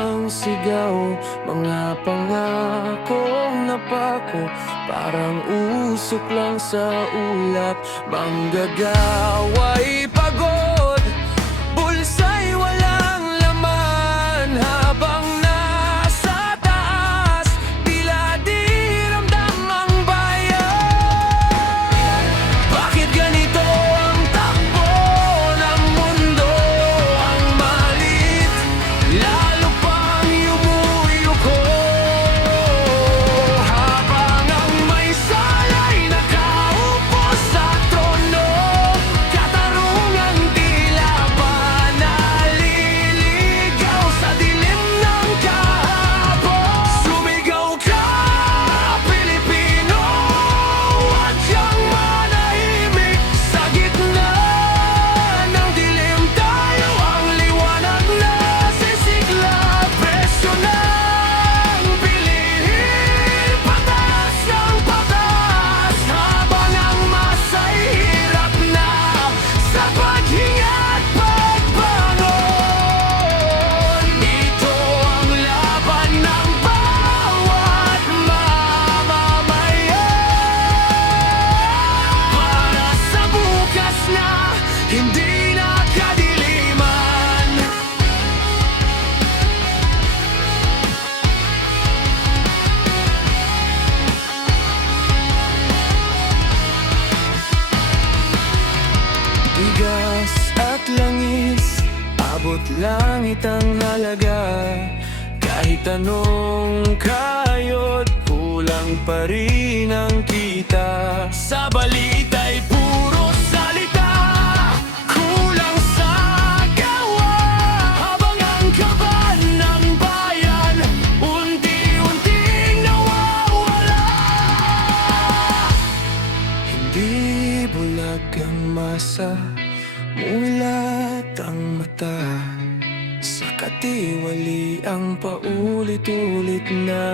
ang sigaw, mga pangakong napako, parang usok lang sa ulap. Manggagawa'y pagod, bulsa'y walang laman, habang nasa taas, tila di ramdam ang bayan. Bakit ganito ang takbo ng mundo? Ang malit, lalo pang yumuyuko, habang ang may sala'y nakaupo sa trono. Katarungang tila ba naliligaw sa dilim ng kahapon. Sumigaw ka, Pilipino, huwag kang manahimik. Sa gitna ng dilim tayo ang liwanag na sisiklab. Presyo ng pilihin, pataas ng pataas, habang ang masa'y hirap na sa paghinga at pagbangon. Ito ang laban ng bawat mamamayan, para sa bukas na hindi na kadiliman. Bigas at langis, abot langit ang halaga. Kahit anong kayod, kulang pa rin ang kita. Sa balita'y puro salita, kulang sa gawa, habang ang kaban ng bayan unti-unting nawawala. Hindi bulag ang masa, mulat ang mata, sa katiwali ang paulit-ulit na